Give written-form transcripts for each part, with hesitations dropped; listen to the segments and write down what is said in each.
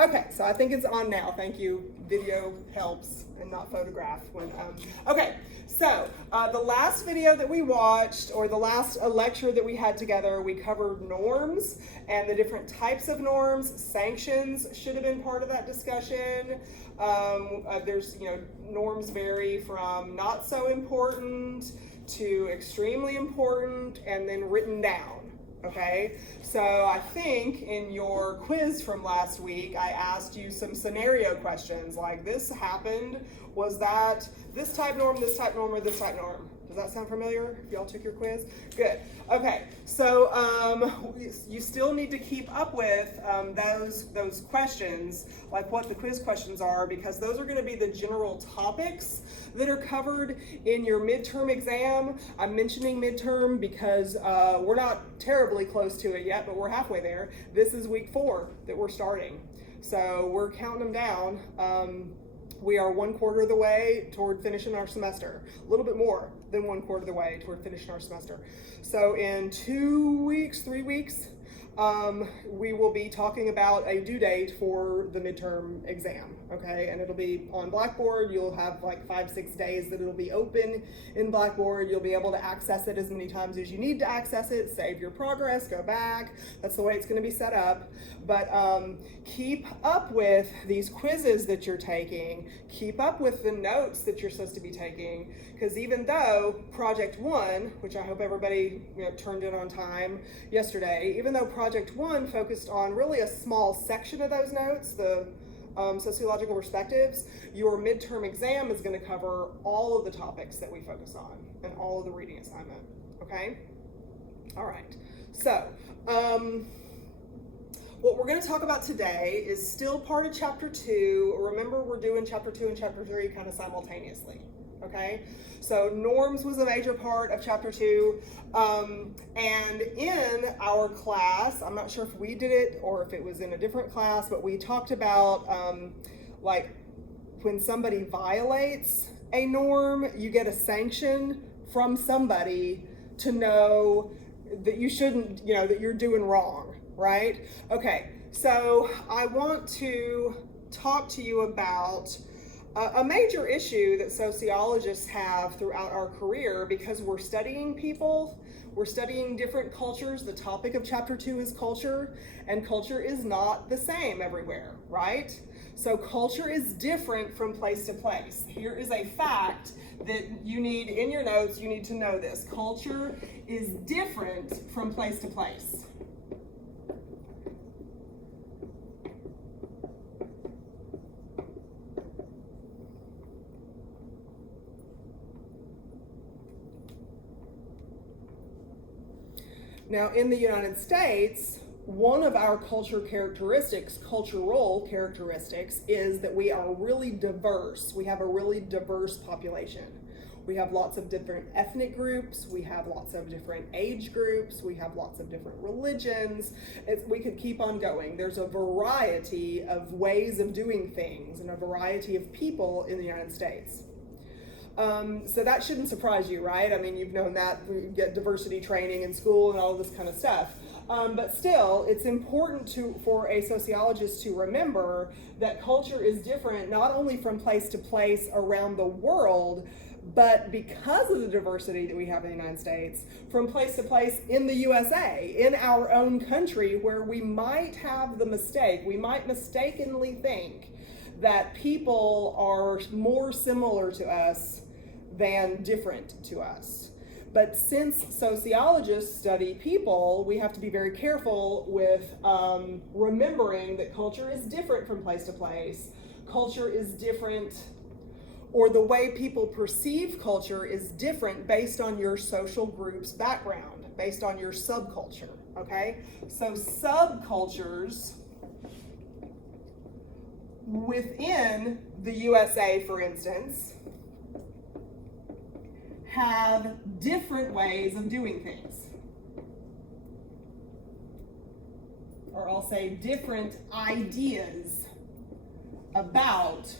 Okay, so I think it's on now. Thank you. Video helps and not photograph. Okay, so the last video that we watched, or the last lecture that we had together, we covered norms and the different types of norms. Sanctions should have been part of that discussion. There's, norms vary from not so important to extremely important and then written down. Okay, so I think in your quiz from last week, I asked you some scenario questions like this happened, was that this type norm, this type norm, or this type norm? Does that sound familiar? If y'all took your quiz? Good. Okay, so you still need to keep up with those questions, like what the quiz questions are, because those are going to be the general topics that are covered in your midterm exam. I'm mentioning midterm because we're not terribly close to it yet, but we're halfway there. This is week 4 that we're starting. So we're counting them down. We are 1/4 of the way toward finishing our semester, a little bit more than 1/4 of the way toward finishing our semester. So in 2 weeks, 3 weeks, we will be talking about a due date for the midterm exam, okay? And it'll be on Blackboard. You'll have like 5-6 days that it'll be open in Blackboard. You'll be able to access it as many times as you need to access it, save your progress, go back. That's the way it's gonna be set up. But keep up with these quizzes that you're taking. Keep up with the notes that you're supposed to be taking, because even though Project 1, which I hope everybody turned in on time yesterday, even though Project 1 focused on really a small section of those notes, the sociological perspectives, your midterm exam is going to cover all of the topics that we focus on and all of the reading assignment, okay? All right, so what we're going to talk about today is still part of Chapter 2. Remember, we're doing Chapter 2 and Chapter 3 kind of simultaneously, okay? So norms was a major part of Chapter 2, and in our class, I'm not sure if we did it or if it was in a different class, but we talked about like when somebody violates a norm, you get a sanction from somebody to know that you shouldn't, that you're doing wrong, right? Okay, so I want to talk to you about a major issue that sociologists have throughout our career, because we're studying people, we're studying different cultures. The topic of Chapter 2 is culture, and culture is not the same everywhere, right? So culture is different from place to place. Here is a fact that you need in your notes, you need to know this. Culture is different from place to place. Now, in the United States, one of our cultural characteristics, is that we are really diverse. We have a really diverse population. We have lots of different ethnic groups. We have lots of different age groups. We have lots of different religions. We could keep on going. There's a variety of ways of doing things and a variety of people in the United States. So that shouldn't surprise you, right? I mean, you've known that. We get diversity training in school and all this kind of stuff. But still, it's important for a sociologist to remember that culture is different not only from place to place around the world, but because of the diversity that we have in the United States, from place to place in the USA, in our own country, where we might have the mistake, we might mistakenly think that people are more similar to us than different to us. But since sociologists study people, we have to be very careful with remembering that culture is different from place to place. Culture is different, or the way people perceive culture is different based on your social group's background, based on your subculture, okay? So subcultures within the USA, for instance, have different ways of doing things. Or I'll say different ideas about,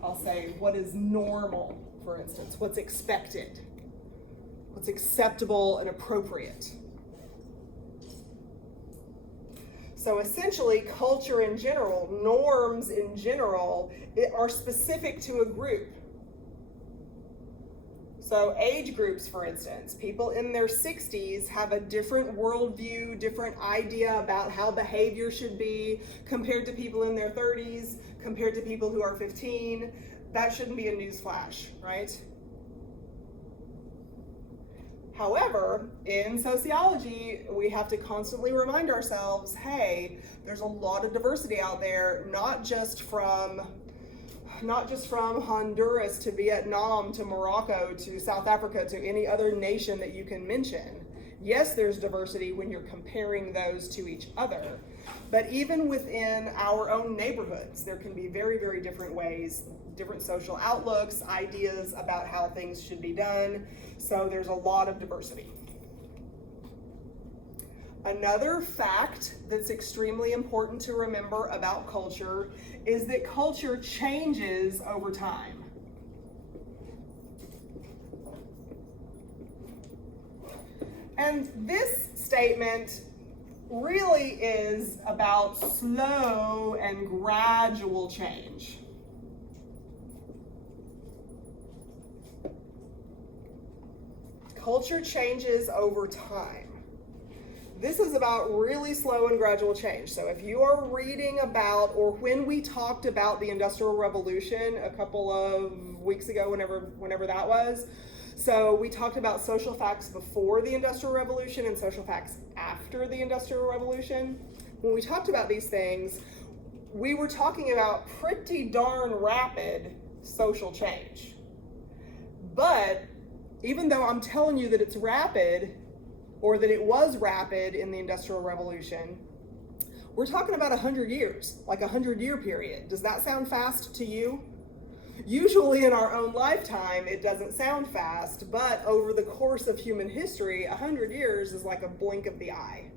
I'll say, what is normal, for instance, what's expected, what's acceptable and appropriate. So essentially, culture in general, norms in general, are specific to a group. So age groups, for instance, people in their 60s have a different worldview, different idea about how behavior should be compared to people in their 30s, compared to people who are 15. That shouldn't be a news flash, right? However, in sociology, we have to constantly remind ourselves, hey, there's a lot of diversity out there, not just from Honduras to Vietnam to Morocco to South Africa to any other nation that you can mention. Yes, there's diversity when you're comparing those to each other, but even within our own neighborhoods, there can be very, very different ways, different social outlooks, ideas about how things should be done. So there's a lot of diversity. Another fact that's extremely important to remember about culture is that culture changes over time. And this statement really is about slow and gradual change. Culture changes over time. This is about really slow and gradual change. So if you are reading about, or when we talked about the Industrial Revolution a couple of weeks ago, whenever that was, so we talked about social facts before the Industrial Revolution and social facts after the Industrial Revolution. When we talked about these things, we were talking about pretty darn rapid social change. But even though I'm telling you that it's rapid, or that it was rapid in the Industrial Revolution, we're talking about 100 years, like a 100-year period. Does that sound fast to you? Usually in our own lifetime, it doesn't sound fast, but over the course of human history, 100 years is like a blink of the eye.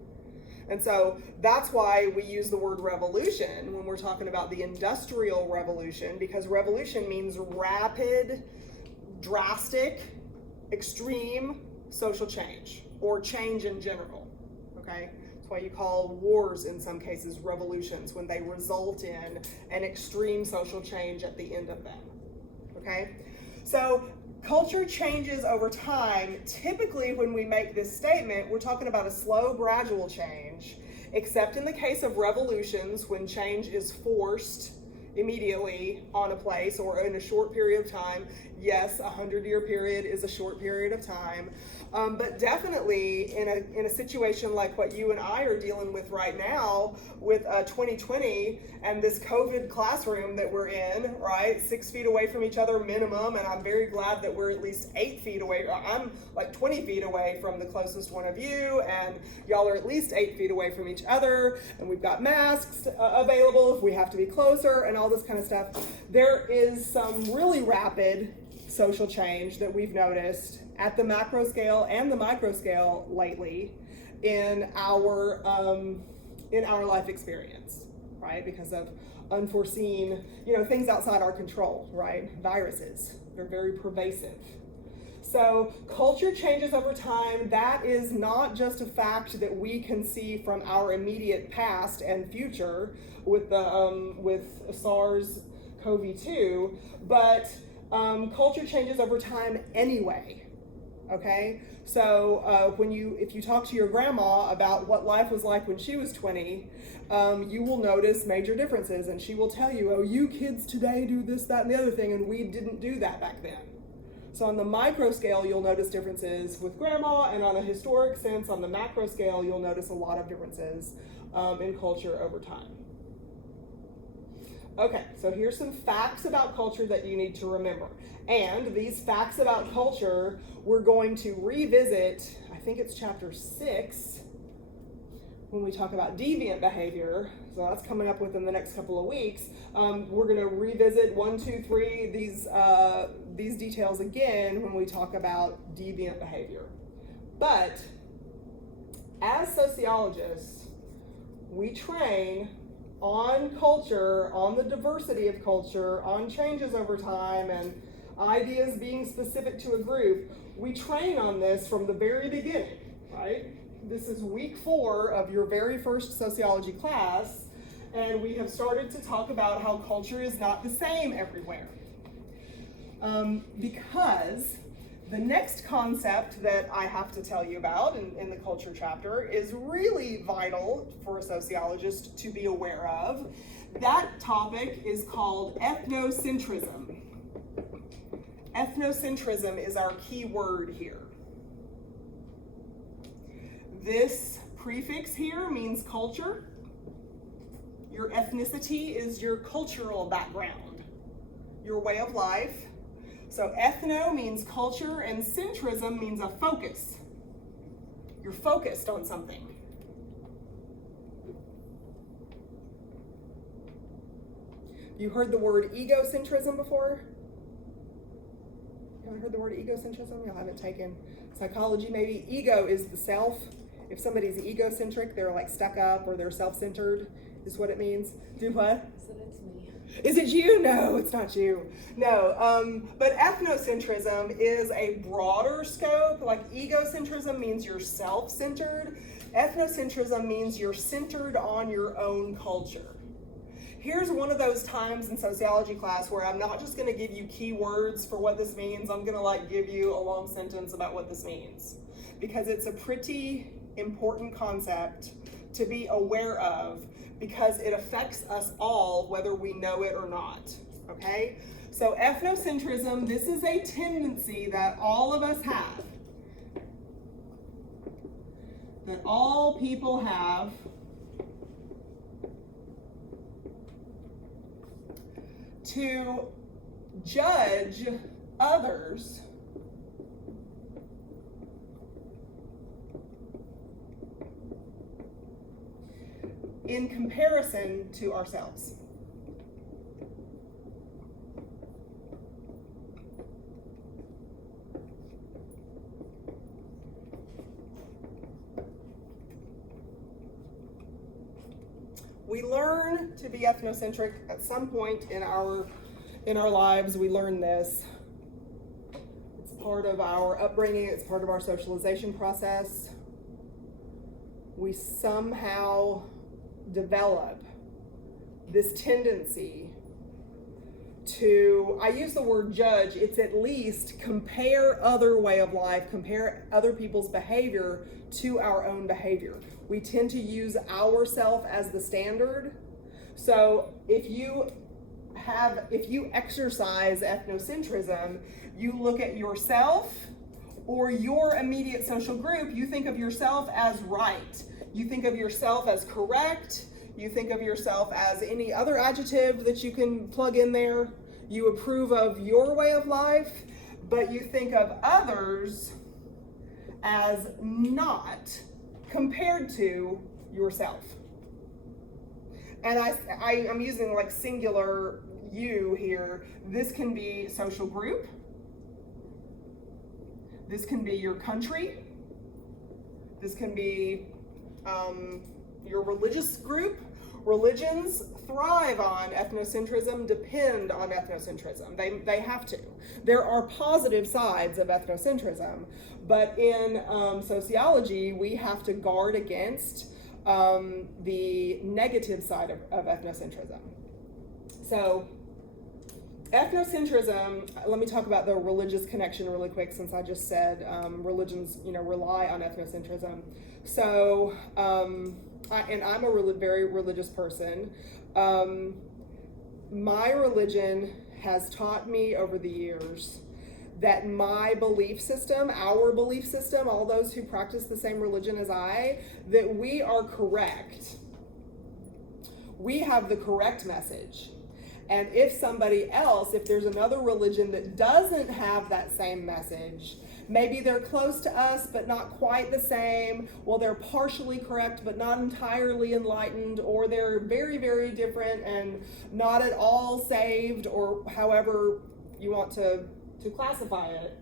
And so that's why we use the word revolution when we're talking about the Industrial Revolution, because revolution means rapid, drastic, extreme social change, or change in general, okay? That's why you call wars in some cases revolutions, when they result in an extreme social change at the end of them, okay? So culture changes over time. Typically when we make this statement, we're talking about a slow, gradual change, except in the case of revolutions, when change is forced immediately on a place or in a short period of time. Yes, a 100-year period is a short period of time. But definitely in a situation like what you and I are dealing with right now with 2020 and this COVID classroom that we're in, right? 6 feet away from each other minimum, and I'm very glad that we're at least 8 feet away. I'm like 20 feet away from the closest one of you, and y'all are at least 8 feet away from each other, and we've got masks available if we have to be closer and all this kind of stuff. There is some really rapid social change that we've noticed at the macro scale and the micro scale lately in our life experience, right? Because of unforeseen, things outside our control, right? Viruses, they're very pervasive. So culture changes over time. That is not just a fact that we can see from our immediate past and future with the with SARS-CoV-2, but culture changes over time anyway. Okay, so if you talk to your grandma about what life was like when she was 20, you will notice major differences, and she will tell you, oh, you kids today do this, that, and the other thing, and we didn't do that back then. So on the micro scale, you'll notice differences with grandma, and on a historic sense, on the macro scale, you'll notice a lot of differences in culture over time. Okay, so here's some facts about culture that you need to remember. And these facts about culture, we're going to revisit, I think it's chapter 6, when we talk about deviant behavior. So that's coming up within the next couple of weeks. We're going to revisit 1, 2, 3, these details again when we talk about deviant behavior. But as sociologists, we train on culture, on the diversity of culture, on changes over time, and ideas being specific to a group. We train on this from the very beginning, right? This is week 4 of your very first sociology class, and we have started to talk about how culture is not the same everywhere. Because the next concept that I have to tell you about in the culture chapter is really vital for a sociologist to be aware of. That topic is called ethnocentrism. Ethnocentrism is our key word here. This prefix here means culture. Your ethnicity is your cultural background, your way of life. So ethno means culture, and centrism means a focus. You're focused on something. You heard the word egocentrism before? You haven't heard the word egocentrism? You haven't taken psychology maybe? Ego is the self. If somebody's egocentric, they're like stuck up or they're self-centered, is what it means. Do what? So that's me. Is it you? No, it's not you. No, but ethnocentrism is a broader scope. Like egocentrism means you're self-centered. Ethnocentrism means you're centered on your own culture. Here's one of those times in sociology class where I'm not just going to give you keywords for what this means. I'm going to give you a long sentence about what this means, because it's a pretty important concept to be aware of, because it affects us all whether we know it or not. Okay? So ethnocentrism, this is a tendency that all of us have, that all people have, to judge others in comparison to ourselves. We learn to be ethnocentric at some point in our lives. We learn this. It's part of our upbringing. It's part of our socialization process. We somehow develop this tendency to, I use the word judge, it's at least compare other way of life, compare other people's behavior to our own behavior. We tend to use ourself as the standard. So if you exercise ethnocentrism, you look at yourself or your immediate social group, you think of yourself as right. You think of yourself as correct. You think of yourself as any other adjective that you can plug in there. You approve of your way of life, but you think of others as not compared to yourself. And I'm using singular you here. This can be social group. This can be your country. This can be your religious group. Religions thrive on ethnocentrism, depend on ethnocentrism. They have to. There are positive sides of ethnocentrism, but in sociology, we have to guard against the negative side of ethnocentrism. So ethnocentrism, let me talk about the religious connection really quick, since I just said religions rely on ethnocentrism. So I'm a very religious person. My religion has taught me over the years that my belief system, our belief system, all those who practice the same religion as I, that we are correct. We have the correct message. And if there's another religion that doesn't have that same message, maybe they're close to us, but not quite the same. Well, they're partially correct, but not entirely enlightened, or they're very, very different and not at all saved, or however you want to classify it.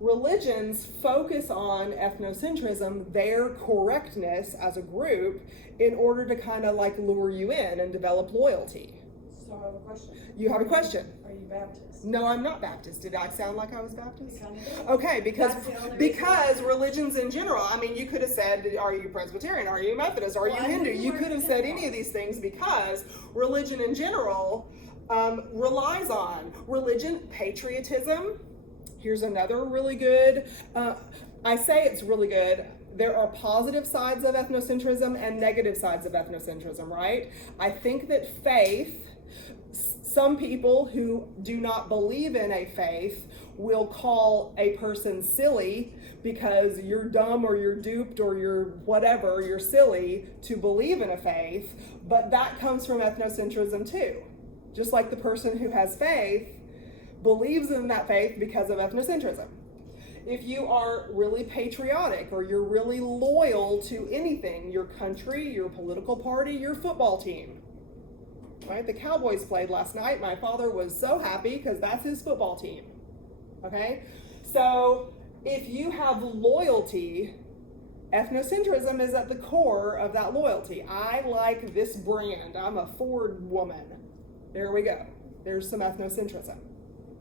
Religions focus on ethnocentrism, their correctness as a group, in order to kind of lure you in and develop loyalty. So So I have a question. You have a question. Are you Baptist? No, I'm not Baptist. Did I sound like I was Baptist? You kind of did. Okay, That's because religions in general, I mean, you could have said, are you Presbyterian? Are you Methodist? Are you Hindu? You could have said any of these things because religion in general relies on patriotism. Here's another really good, I say it's really good. There are positive sides of ethnocentrism and negative sides of ethnocentrism, right? I think that faith, some people who do not believe in a faith will call a person silly because you're dumb or you're duped or you're whatever, you're silly to believe in a faith, but that comes from ethnocentrism too. Just like the person who has faith believes in that faith because of ethnocentrism. If you are really patriotic or you're really loyal to anything, your country, your political party, your football team, right? The Cowboys played last night. My father was so happy because that's his football team, okay? So if you have loyalty, ethnocentrism is at the core of that loyalty. I like this brand. I'm a Ford woman. There we go. There's some ethnocentrism,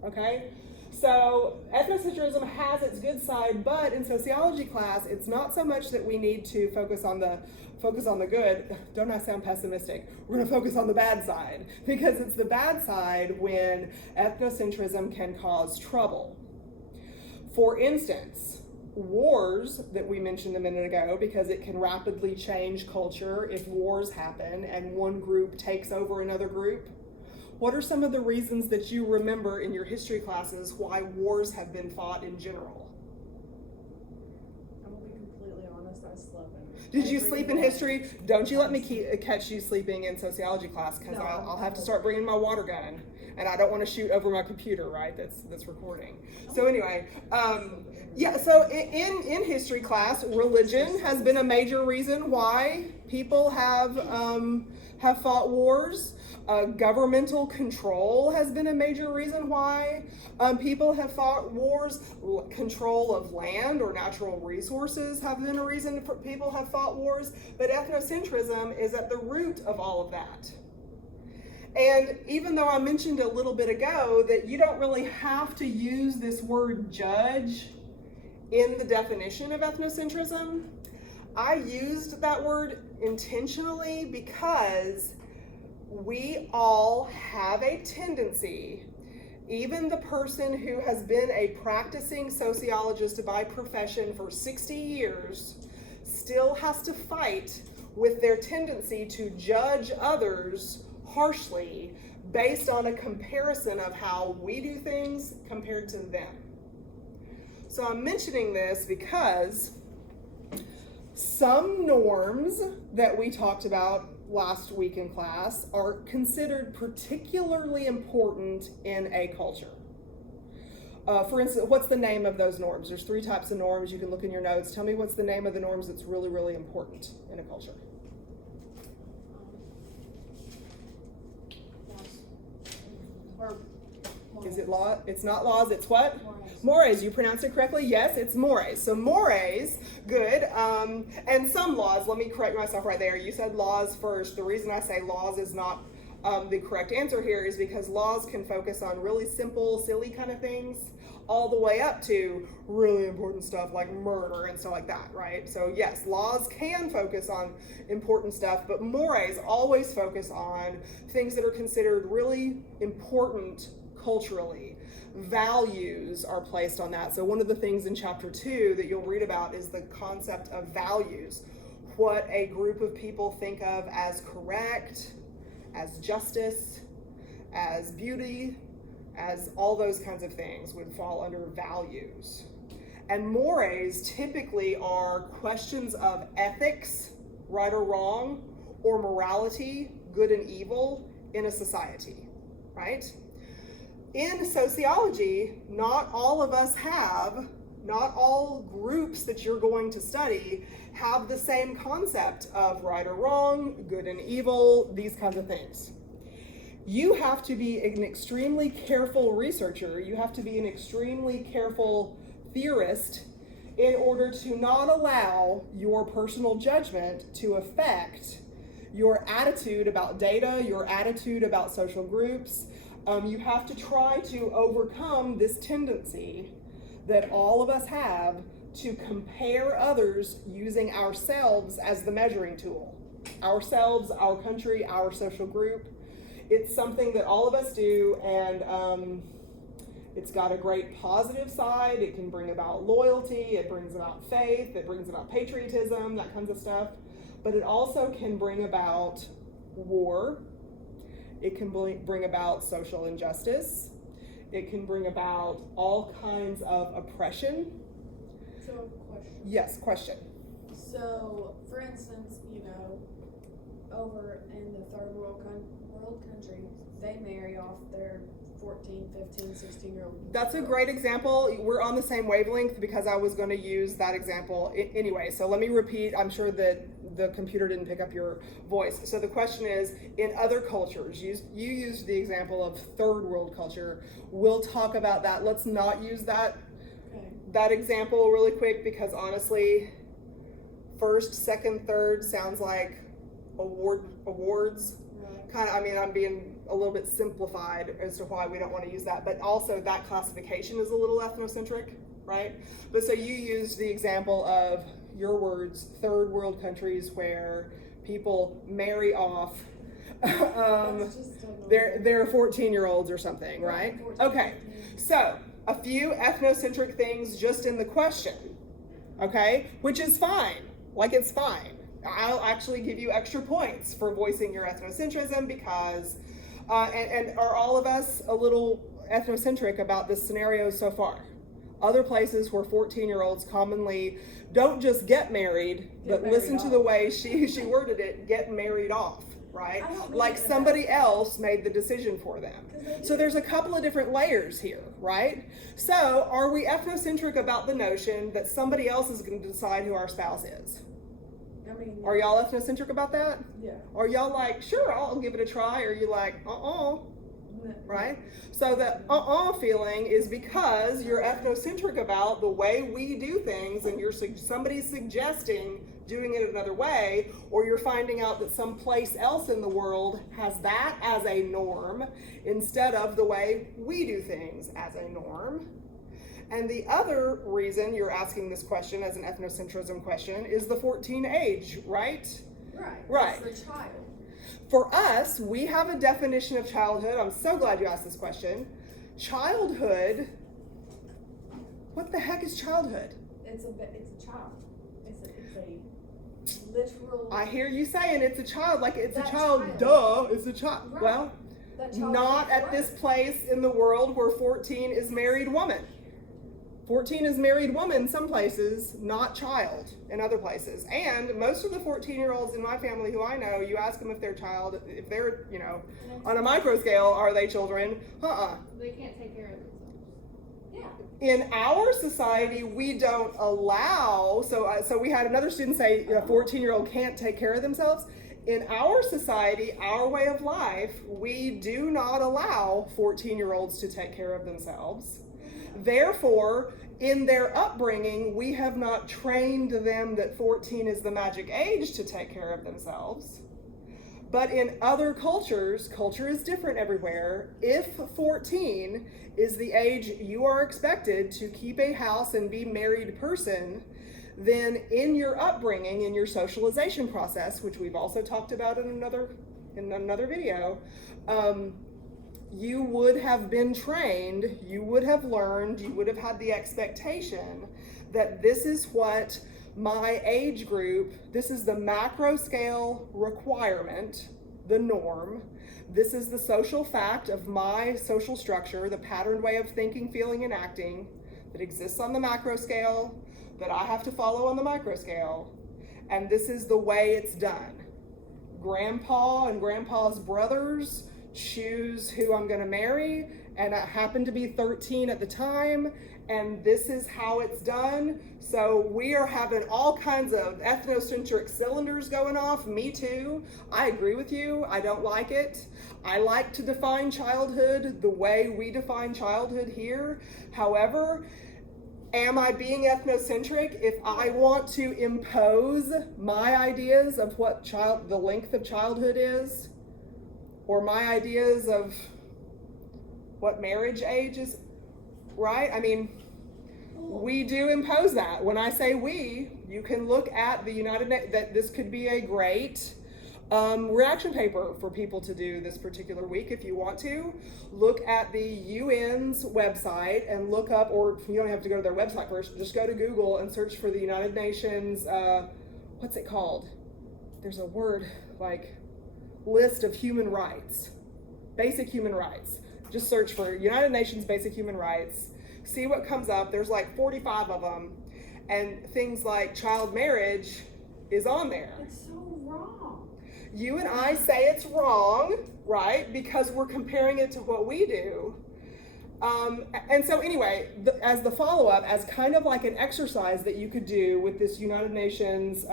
okay? So ethnocentrism has its good side, but in sociology class, it's not so much that we need to focus on the good. Don't I sound pessimistic? We're going to focus on the bad side because it's the bad side when ethnocentrism can cause trouble. For instance, wars that we mentioned a minute ago, because it can rapidly change culture if wars happen and one group takes over another group. What are some of the reasons that you remember in your history classes why wars have been fought in general? I'm going to be completely honest, I slept in. Did you sleep in history? Don't you let me catch you sleeping in sociology class because No, I'll have to start bringing my water gun and I don't want to shoot over my computer, right? That's recording. So anyway, yeah, so in history class, religion has been a major reason why people have fought wars. Governmental control has been a major reason why people have fought wars. Control of land or natural resources have been a reason for people have fought wars. But ethnocentrism is at the root of all of that. And even though I mentioned a little bit ago that you don't really have to use this word judge in the definition of ethnocentrism, I used that word intentionally because we all have a tendency, even the person who has been a practicing sociologist by profession for 60 years still has to fight with their tendency to judge others harshly based on a comparison of how we do things compared to them. So I'm mentioning this because some norms that we talked about last week in class are considered particularly important in a culture. For instance, what's the name of those norms? There's 3 types of norms. You can look in your notes. Tell me what's the name of the norms that's really, really important in a culture. Is it law? It's not laws, it's what? Mores. You pronounced it correctly? Yes, it's mores. So mores, good. And some laws, let me correct myself right there. You said laws first. The reason I say laws is not the correct answer here is because laws can focus on really simple, silly kind of things, all the way up to really important stuff like murder and stuff like that, right? So yes, laws can focus on important stuff, but mores always focus on things that are considered really important culturally. Values are placed on that. So one of the things in chapter 2 that you'll read about is the concept of values. What a group of people think of as correct, as justice, as beauty, as all those kinds of things would fall under values. And mores typically are questions of ethics, right or wrong, or morality, good and evil, in a society, right? In sociology, not all of us have, not all groups that you're going to study have the same concept of right or wrong, good and evil, these kinds of things. You have to be an extremely careful researcher, you have to be an extremely careful theorist in order to not allow your personal judgment to affect your attitude about data, your attitude about social groups. You have to try to overcome this tendency that all of us have to compare others using ourselves as the measuring tool. Ourselves, our country, our social group. It's something that all of us do, and it's got a great positive side. It can bring about loyalty, it brings about faith, it brings about patriotism, that kinds of stuff. But it also can bring about war. It can bring about social injustice. It can bring about all kinds of oppression. So, question. Yes, question. So, for instance, over in the third world country, they marry off their 14, 15, 16-year-old. That's a great example. We're on the same wavelength because I was going to use that example anyway. So let me repeat. I'm sure that the computer didn't pick up your voice. So the question is, in other cultures, you used the example of third world culture. We'll talk about that. Let's not use that example really quick, because honestly, first, second, third sounds like awards. Kind of, I'm being a little bit simplified as to why we don't want to use that, but also that classification is a little ethnocentric, right? But so you used the example of, your words, third world countries where people marry off their 14-year-olds or something, right? 14, Okay, so a few ethnocentric things just in the question, okay? Which is fine, it's fine. I'll actually give you extra points for voicing your ethnocentrism because, and are all of us a little ethnocentric about this scenario so far? Other places where 14-year-olds commonly don't just get married, but listen to the way she worded it, get married off, right? Like somebody else made the decision for them. So there's a couple of different layers here, right? So are we ethnocentric about the notion that somebody else is going to decide who our spouse is? Are y'all ethnocentric about that? Yeah. Are y'all like, sure, I'll give it a try? Or are you like, right? So the feeling is because you're ethnocentric about the way we do things, and somebody's suggesting doing it another way, or you're finding out that someplace else in the world has that as a norm instead of the way we do things as a norm. And the other reason you're asking this question as an ethnocentrism question is the 14 age, right? Right. That's the child. For us, we have a definition of childhood. I'm so glad you asked this question. Childhood, what the heck is childhood? It's a child. It's a literal. I hear you saying it's a child, like it's a child. Child. Duh, it's a child. Right. Well, not at this place in the world where 14 is married woman. 14 is married woman some places, not child in other places. And most of the 14-year-olds in my family who I know, you ask them if they're on a micro scale, are they children? They can't take care of themselves. Yeah. In our society, we don't allow, so we had another student say a 14-year-old can't take care of themselves. In our society, our way of life, we do not allow 14-year-olds to take care of themselves. Therefore, in their upbringing, we have not trained them that 14 is the magic age to take care of themselves. But in other cultures, culture is different everywhere. If 14 is the age you are expected to keep a house and be a married person, then in your upbringing, in your socialization process, which we've also talked about in another video, you would have been trained, you would have learned, you would have had the expectation that this is what my age group, this is the macro scale requirement, the norm. This is the social fact of my social structure, the patterned way of thinking, feeling, and acting that exists on the macro scale, that I have to follow on the micro scale. And this is the way it's done. Grandpa and grandpa's brothers choose who I'm going to marry, and I happened to be 13 at the time, and this is how it's done. So we are having all kinds of ethnocentric cylinders going off. Me too. I agree with you. I don't like it. I like to define childhood the way we define childhood here. However, Am I being ethnocentric if I want to impose my ideas of what the length of childhood is? Or my ideas of what marriage age is, right? I mean, we do impose that. When I say we, you can look at the United Nations, that this could be a great reaction paper for people to do this particular week if you want to. Look at the UN's website and look up, or you don't have to go to their website first, just go to Google and search for the United Nations, what's it called? There's a word like list of human rights, basic human rights. Just search for United Nations basic human rights, see what comes up. There's like 45 of them, and things like child marriage is on there. It's so wrong. You and I say it's wrong, right? Because we're comparing it to what we do. And so anyway, as the follow-up, as kind of like an exercise that you could do with this United Nations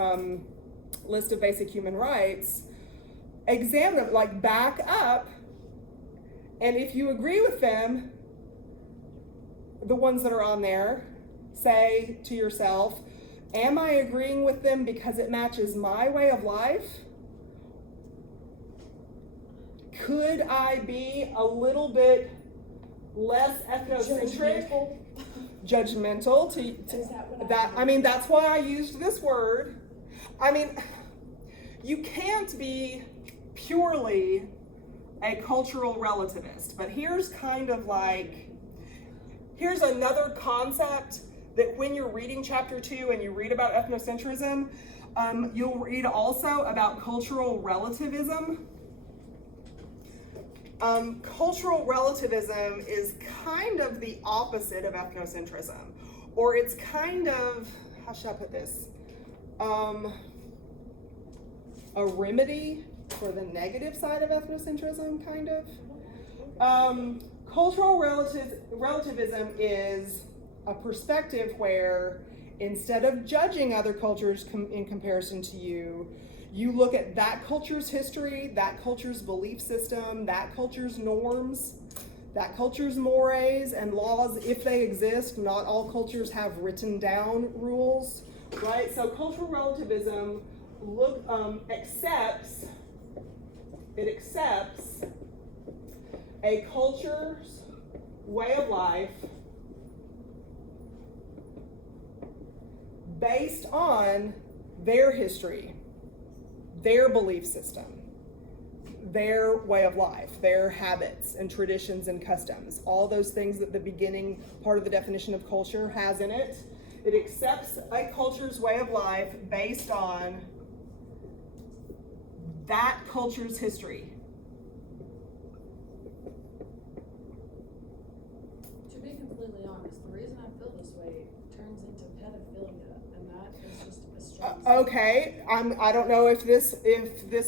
list of basic human rights, examine them, like back up, and if you agree with them, the ones that are on there, say to yourself, am I agreeing with them because it matches my way of life? Could I be a little bit less ethnocentric? Judgmental to Is that what that, I mean, that's why I used this word. I mean, you can't be purely a cultural relativist, but here's kind of like, here's another concept that when you're reading chapter 2 and you read about ethnocentrism, you'll read also about cultural relativism. Cultural relativism is kind of the opposite of ethnocentrism, or it's kind of, how should I put this? A remedy for the negative side of ethnocentrism, kind of. Cultural relativism is a perspective where instead of judging other cultures in comparison to you, you look at that culture's history, that culture's belief system, that culture's norms, that culture's mores and laws, if they exist. Not all cultures have written down rules, right? So cultural relativism accepts a culture's way of life based on their history, their belief system, their way of life, their habits and traditions and customs, all those things that the beginning part of the definition of culture has in it. It accepts a culture's way of life based on that culture's history. To be completely honest, the reason I feel this way turns into pedophilia, and that is just a strange. Okay, I don't know if this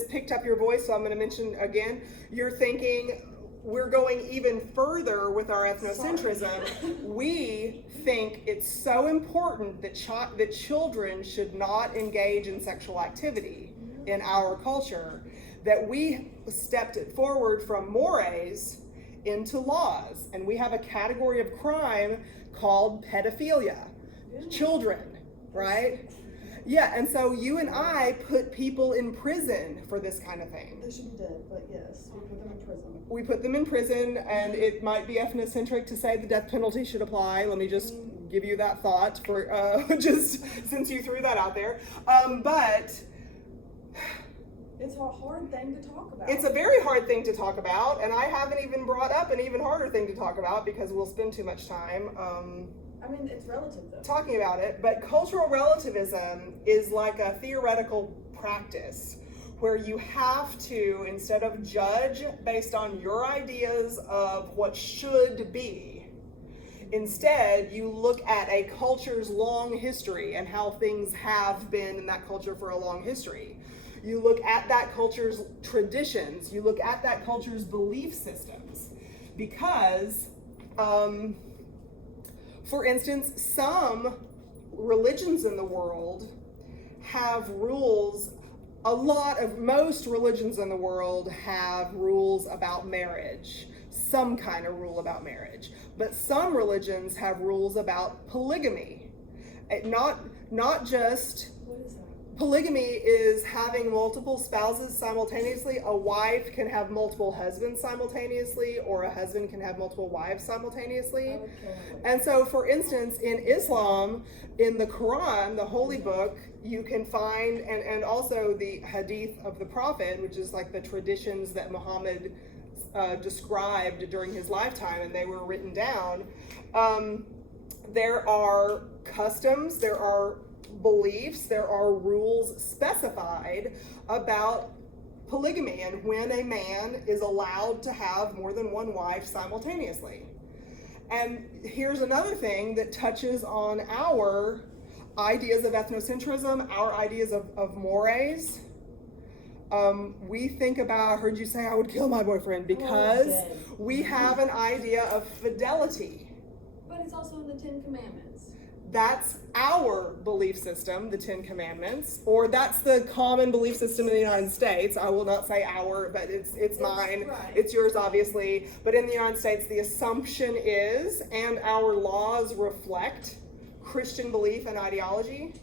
picked up your voice, so I'm going to mention again. You're thinking we're going even further with our ethnocentrism. We think it's so important that that children should not engage in sexual activity in our culture that we stepped it forward from mores into laws, and we have a category of crime called pedophilia. Children, right? Yeah, and so you and I put people in prison for this kind of thing. They should be dead, but yes, we put them in prison. We put them in prison, and it might be ethnocentric to say the death penalty should apply. Let me just give you that thought for just since you threw that out there. But it's a hard thing to talk about. it's a very hard thing to talk about, and I haven't even brought up an even harder thing to talk about because we'll spend too much time I mean, it's relative though. talking about it. But cultural relativism is like a theoretical practice where you have to, instead of judge based on your ideas of what should be, instead you look at a culture's long history and how things have been in that culture for a long history. You look at that culture's traditions, you look at that culture's belief systems, because for instance, some religions in the world have rules. Most religions in the world have rules about marriage. some kind of rule about marriage. But some religions have rules about polygamy. Not just What is that? polygamy is having multiple spouses simultaneously. A wife can have multiple husbands simultaneously, or a husband can have multiple wives simultaneously. I would kill her. And so, for instance, in Islam, in the Quran, the holy book, you can find, and also the hadith of the Prophet, which is like the traditions that Muhammad described during his lifetime, and they were written down. There are customs, there are beliefs, there are rules specified about polygamy and when a man is allowed to have more than one wife simultaneously. And here's another thing that touches on our ideas of ethnocentrism, our ideas of mores. We think about, I heard you say I would kill my boyfriend because we have an idea of fidelity. But it's also in the Ten Commandments. That's our belief system, the Ten Commandments, or that's the common belief system in the United States. I will not say our, but it's mine. Right. It's yours, obviously. But in the United States, the assumption is, and our laws reflect, Christian belief and ideology.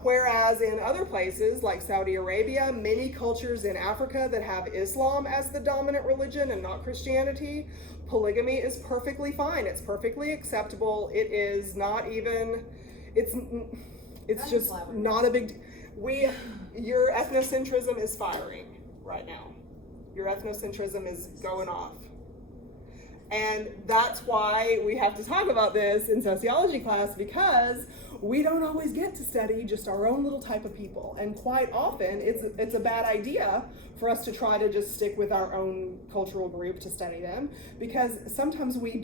Whereas in other places, like Saudi Arabia, many cultures in Africa that have Islam as the dominant religion and not Christianity, polygamy is perfectly fine. It's perfectly acceptable. It is not even, it's just not a big, your ethnocentrism is firing right now. Your ethnocentrism is going off. And that's why we have to talk about this in sociology class, because we don't always get to study just our own little type of people. And quite often it's a bad idea for us to try to just stick with our own cultural group to study them, because sometimes we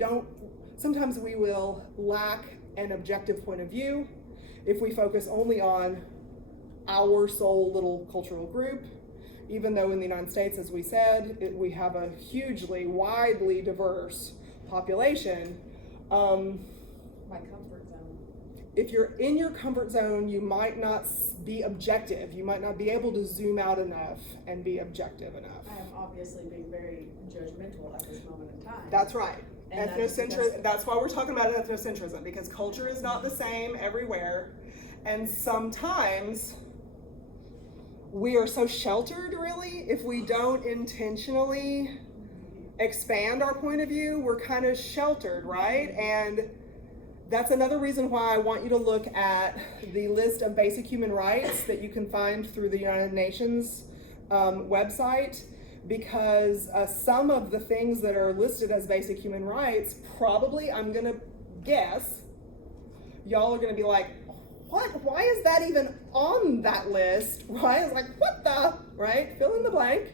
will lack an objective point of view if we focus only on our sole little cultural group. Even though in the United States, as we said, we have a hugely, widely diverse population. My comfort zone. If you're in your comfort zone, you might not be objective. You might not be able to zoom out enough and be objective enough. I am obviously being very judgmental at this moment in time. That's right. And That's why we're talking about ethnocentrism, because culture is not the same everywhere. And sometimes we are so sheltered, really, if we don't intentionally expand our point of view, we're kind of sheltered, right? And that's another reason why I want you to look at the list of basic human rights that you can find through the United Nations website, because some of the things that are listed as basic human rights, probably, I'm gonna guess, y'all are gonna be like, what? Why is that even on that list? Right? It's like, what the, right? Fill in the blank.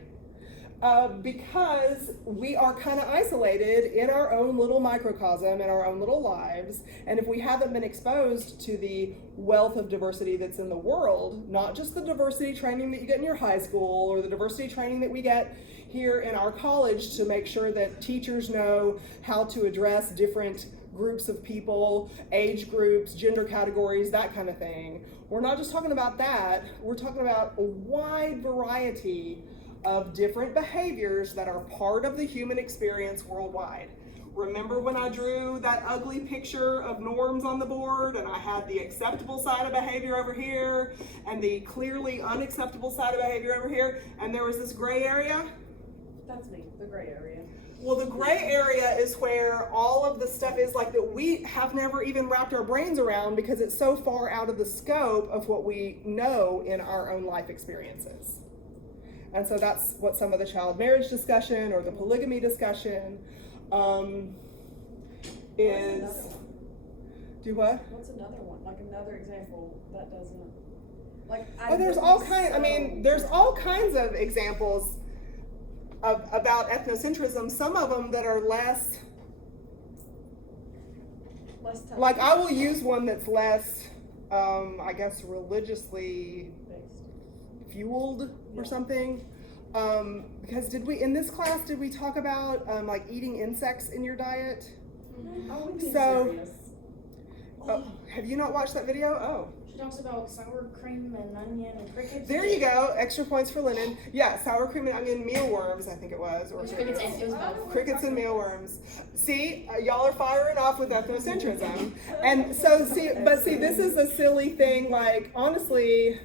Because we are kind of isolated in our own little microcosm, in our own little lives. And if we haven't been exposed to the wealth of diversity that's in the world, not just the diversity training that you get in your high school or the diversity training that we get here in our college to make sure that teachers know how to address different groups of people, age groups, gender categories, that kind of thing. We're not just talking about that. We're talking about a wide variety of different behaviors that are part of the human experience worldwide. Remember when I drew that ugly picture of norms on the board, and I had the acceptable side of behavior over here and the clearly unacceptable side of behavior over here, and there was this gray area? That's me, the gray area. Well, the gray area is where all of the stuff is like that we have never even wrapped our brains around, because it's so far out of the scope of what we know in our own life experiences. And so that's what some of the child marriage discussion or the polygamy discussion is. Do what? What's another one? Like another example that doesn't, like. There's all kinds of examples about ethnocentrism, some of them that are less tough. Like, I will use one that's less, I guess, religiously fueled or something. Because in this class, did we talk about like eating insects in your diet? Oh, so, have you not watched that video? Oh. She talks about sour cream and onion and crickets. There you go. Extra points for Lennon. Yeah, sour cream and onion mealworms, I think it was. Or Crickets and it was both. crickets and mealworms. See, y'all are firing off with ethnocentrism. And so, see, this is a silly thing. Like, honestly,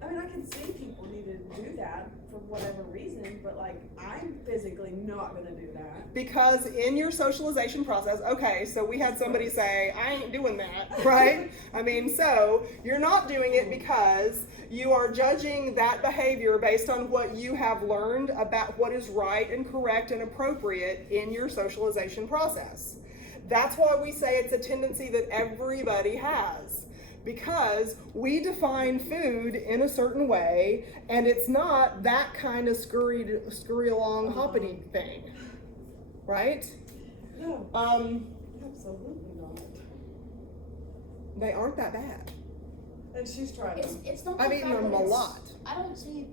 I mean, I can see people need to do that for whatever reason, but like, I'm physically not gonna do that. because in your socialization process, okay, so we had somebody say, I ain't doing that, right? I mean, so you're not doing it because you are judging that behavior based on what you have learned about what is right and correct and appropriate in your socialization process. That's why we say it's a tendency that everybody has. Because we define food in a certain way, and it's not that kind of scurry along hoppity thing, right? No, absolutely not. They aren't that bad. And she's trying to. It's not. I've the eaten fact them that a it's- lot. I don't see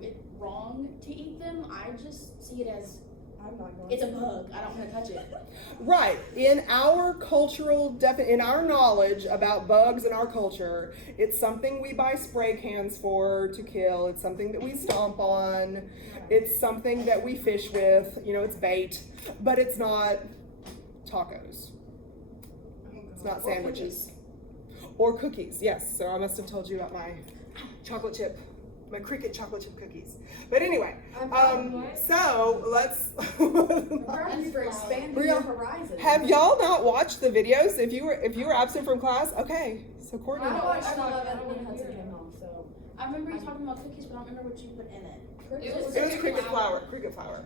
it wrong to eat them. I just see it as I'm not going it's a to. bug. I don't want to touch it. Right. In our cultural in our knowledge about bugs in our culture, it's something we buy spray cans for to kill. It's something that we stomp on. It's something that we fish with. You know, it's bait, but it's not tacos. It's not sandwiches. Or cookies, yes. So I must have told you about my chocolate chip, my cricket chocolate chip cookies. But anyway, so let's. I'm proud of you for expanding Real- your horizon. Have y'all not watched the videos? If you were absent from class, okay. So Courtney. I watched I some of love it it when when Hudson Hudson came home, so. I remember you talking about cookies, but I don't remember what you put in it. It was It was cricket flour,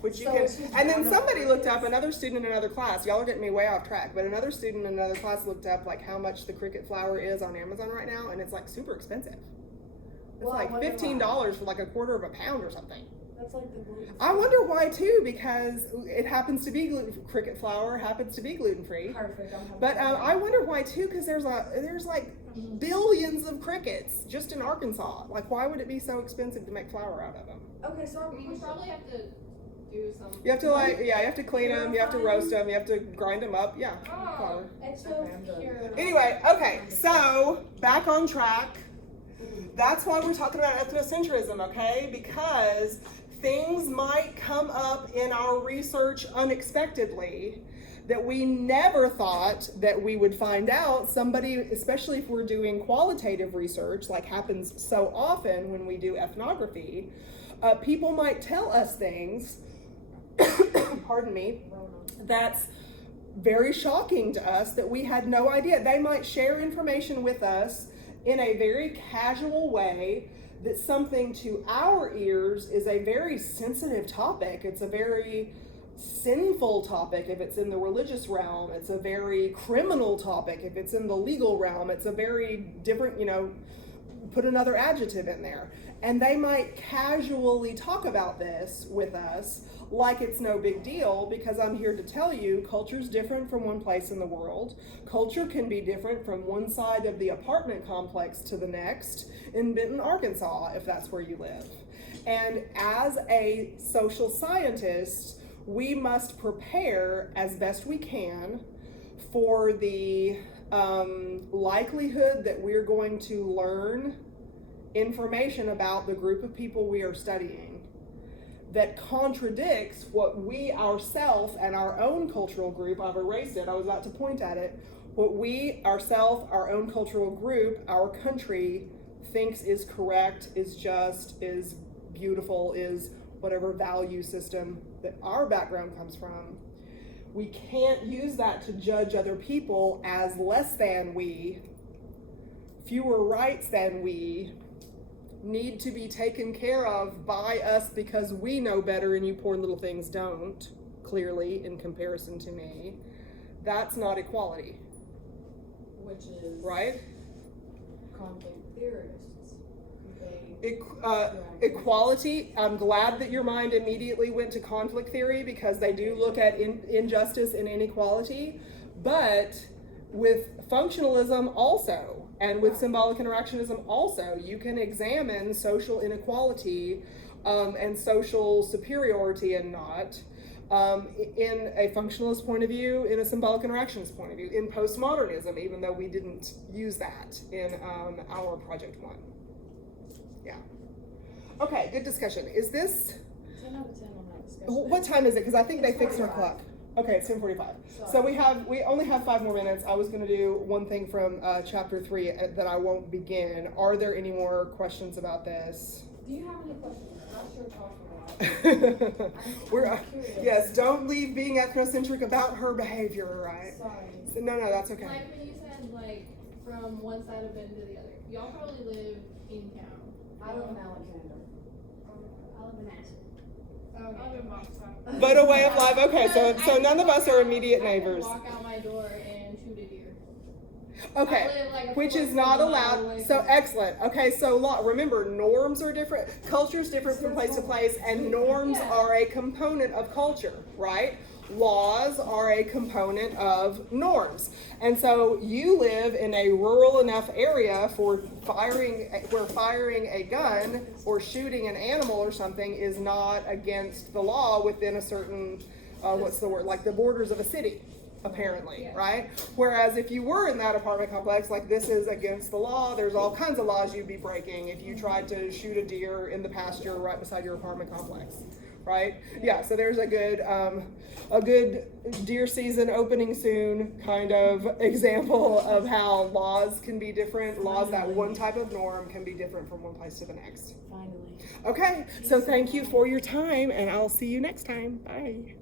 which you So can. it's just And then one of somebody those. looked up, another student in another class. Y'all are getting me way off track, but another student in another class looked up like how much the cricket flour is on Amazon right now, and it's like super expensive. It's Well, I like wonder $15 for like a quarter of a pound or something. That's like the gluten. I wonder why too, because it happens to be cricket flour happens to be gluten free. Perfect. I'm having But fun. I wonder why too, because there's like billions of crickets just in Arkansas. Like, why would it be so expensive to make flour out of them? Okay, so We probably have to do some. You have to you have to clean them, you have to roast them, you have to grind them up. Yeah, flour. It's so Okay, I'm done. pure. Anyway, okay, so back on track. That's why we're talking about ethnocentrism, okay? Because things might come up in our research unexpectedly that we never thought that we would find out. Somebody, especially if we're doing qualitative research, like happens so often when we do ethnography, people might tell us things, pardon me, that's very shocking to us that we had no idea. They might share information with us in a very casual way that something to our ears is a very sensitive topic. It's a very sinful topic if it's in the religious realm. It's a very criminal topic if it's in the legal realm. It's a very different, put another adjective in there. And they might casually talk about this with us like it's no big deal, because I'm here to tell you culture's different from one place in the world. Culture can be different from one side of the apartment complex to the next in Benton, Arkansas, if that's where you live. And as a social scientist, we must prepare as best we can for the likelihood that we're going to learn information about the group of people we are studying that contradicts what we ourselves and our own cultural group, I've erased it, I was about to point at it, what we ourselves, our own cultural group, our country thinks is correct, is just, is beautiful, is whatever value system that our background comes from. We can't use that to judge other people as less than we, fewer rights than we, need to be taken care of by us because we know better and you poor little things don't, clearly, in comparison to me. That's not equality, Which is right? conflict theorists. Equality, I'm glad that your mind immediately went to conflict theory because they do look at injustice and inequality, but with functionalism also, and with symbolic interactionism also, you can examine social inequality and social superiority and not in a functionalist point of view, in a symbolic interactionist point of view, in postmodernism, even though we didn't use that in our project one. Yeah. Okay, good discussion. Is this, 10 out of 10 on that discussion. what time is it? Because I think they It's fixed our 45. clock. Okay, it's 10:45. So Sorry. we only have 5 more minutes. I was going to do one thing from chapter 3 that I won't begin. Are there any more questions about this? Do you have any questions? Not sure talking about. We're I'm curious. yes. Don't leave being ethnocentric about her behavior, right? Sorry. No, that's okay. Like when you said like from one side of Bend to the other. Y'all probably live in town. I live in Alexander. I live in Ashland. Okay. I live in Boston. But a way of life. Okay, so none of us are immediate I can neighbors. walk out my door and shoot a deer. Okay. I live like a Which is 4 not mile allowed. away So from- excellent. Okay, so remember, norms are different. Culture is different from place to place, and norms Yeah. are a component of culture, right? Laws are a component of norms. And so you live in a rural enough area where firing a gun or shooting an animal or something is not against the law within a certain, what's the word, like the borders of a city. Apparently, Yeah. right? Whereas if you were in that apartment complex, like this is against the law, there's all kinds of laws you'd be breaking if you tried to shoot a deer in the pasture right beside your apartment complex, right? Yeah, so there's a good deer season opening soon kind of example of how laws can be different. Laws that one type of norm can be different from one place to the next. Finally. Okay, so thank you for your time, and I'll see you next time. Bye.